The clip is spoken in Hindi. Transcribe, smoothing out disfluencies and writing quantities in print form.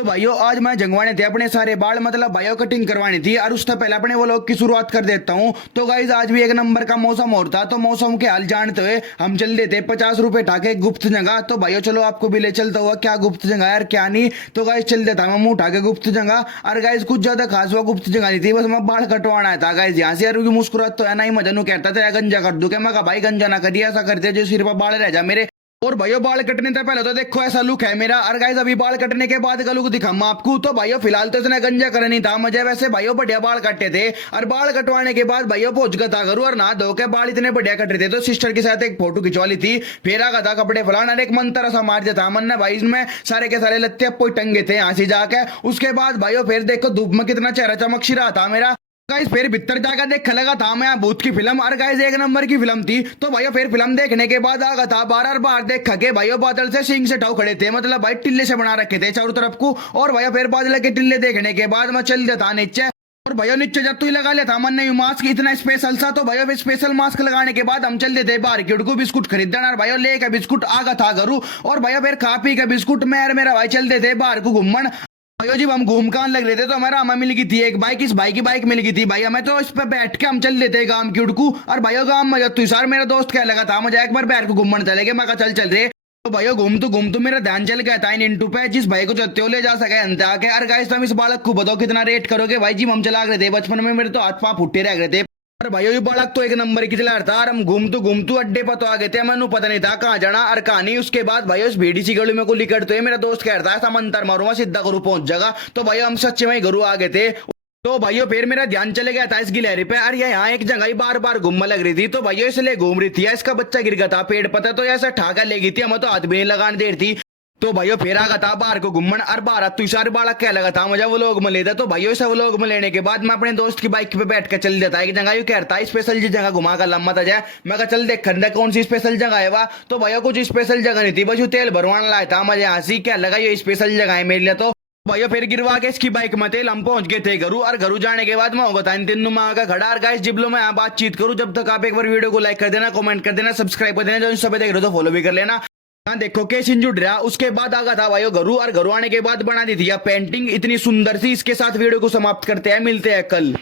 तो भाइयों आज मैं जंगवाने थे अपने सारे बाल, मतलब बायो कटिंग करवानी थी। और उससे पहले अपने वो लोग की शुरुआत कर देता हूँ। तो गाइज आज भी एक नंबर का मौसम हो रहा, तो मौसम के हाल जानते हुए हम चल देते 50 रुपए ठाके गुप्त जगह। तो भाइयों चलो आपको भी ले चलता हुआ क्या गुप्त जगह यार क्या नहीं। तो गाइज चल देता मैं मुंह उठा के गुप्त जगह। और गाइज कुछ ज्यादा खास हुआ गुप्त जगह नहीं थी, बस मैं बाल कटवाना था गाइज यहाँ से। यार मुस्कुरात तो है ना ही मजनू कहता था गंजा कर दू क्या, मैं भाई गंजा ना करिए, ऐसा करते जो सिर पर बाल रह जा मेरे। और भाइयों बाल कटने से पहले तो देखो ऐसा लुक है मेरा। और गाइस अभी बाल कटने के बाद का लुक दिखाऊंगा आपको। तो भाइयों फिलहाल तो इसने गंजा करनी था मुझे, वैसे भाइयों बढ़िया बाल कटे थे। और बाल कटवाने के बाद भाइयों पहुंच गया था घर और नहा धो के बाल इतने बढ़िया कट रहे थे। तो सिस्टर के साथ एक फोटो खिंचवा ली थी, फिर आ गया था कपड़े फलाना, एक मंत्र सा मार दिया था मन ने भाई इसमें सारे के सारे लत्ते अपो टंगे थे यहाँ से जाके। उसके बाद भाइयों फिर देखो धूप में कितना चेहरा चमक सी रहा था मेरा। गाइस फिर भीतर जाकर देख लगा था मैं भूत की फिल्म। और गाइस एक नंबर की फिल्म थी। तो भाइयों फिर फिल्म देखने के बाद आ गया था बार बार देखा के भाइयों बादल से सिंह से ठाव खड़े थे, मतलब भाई टिल्ले से बना रखे थे चारों तरफ को। और भाइयों फिर बादल के टिल्ले देखने के बाद मैं चल दिया था नीचे। और भैया नीचे जब तू ही लगा लिया था मन ने मास्क इतना स्पेशल सा। तो भैया स्पेशल मास्क लगाने के बाद हम चल देते बाहर की को बिस्कुट खरीदना। और भैया लेके बिस्कुट आ गया था घरू। और भैया फिर खा पी के बिस्कुट में और मेरा भाई चल देते बाहर को घूमन। भाइयों जी हम घूम कान लग रहे थे तो हमारा हमें मिल गई थी एक बाइक, इस भाई की बाइक मिल गई थी भाई हमें। तो इस पे बैठ के हम चल देते गांव की उड़कू। और भाइयों गांव में तू सर मेरा दोस्त क्या लगा था मुझे एक बार बैठ को घूमने चले गए, मैं कहा चल रहे। तो भाइयों घूम तो मेरा ध्यान चल गया था इन इंटू पे, जिस भाई को चलते हो ले जा सके अंत आके। और गाइस तुम इस बालक को बताओ कितना रेट करोगे भाई जी। हम चला गए थे बचपन में, मेरे तो हाथ पांव फुट्टे रह गए थे। और भाइयों ये बालक तो एक नंबर की चला रहा था। और हम घूमतू अड्डे पर तो आ गए थे, मैंने पता नहीं था कहाँ जाना और कहाँ नहीं। उसके बाद भाइयों इस भेड़ी सी गली में को लिकट तो मेरा दोस्त कह रहा था ऐसा मंतर मारूंगा सीधा करू पहुंच जाएगा। तो भाइयों हम सच्चे में घरू आ गए थे। तो भाइयों फिर मेरा ध्यान चले गया था इस गिलहरी पे। और यहाँ एक जगह ही बार बार घूमने लग रही थी। तो भाइयों इसलिए घूम रही थी, इसका बच्चा गिर गया था पेड़ पता, तो ऐसा ठाकर ले गई थी, हमें तो हाथ भी नहीं लगाने दे रही थी। तो भाइयों फिर आ गया था बाहर को घूमन। और बाहर तुषार बालक क्या लगा था मुझे वो लोग में लेता। तो भाइयों से वो लोग में लेने के बाद मैं अपने दोस्त की बाइक पे बैठ कर चल देता एक जगह। यू कहता है स्पेशल जिस जगह घुमा कर लम्बा था जाए, मैं कहा चल देख खंडा कौन सी स्पेशल जगह है वह। तो भाइयों कुछ स्पेशल जगह नहीं थी, बस तेल भरवाना लाया था मुझे हंसी क्या लगा ये स्पेशल जगह है मेरे लिए। तो भाइयों फिर गिरवा के इसकी बाइक में तेल हम पहुंच गए थे घरू। और घरू जाने के बाद मैं होगा था इन तीनों में आकर खड़ा। और गाइस जिबलो मैं यहाँ बातचीत करूं जब तक आप एक बार वीडियो को लाइक कर देना, कमेंट कर देना, सब्सक्राइब कर देना, जो सब देख रहे हो तो फॉलो भी कर लेना। हाँ देखो कैसे जुड़ रहा। उसके बाद आ गया था भाइयों घरू। और घरू आने के बाद बना दी थी पेंटिंग इतनी सुंदर सी। इसके साथ वीडियो को समाप्त करते हैं, मिलते हैं कल।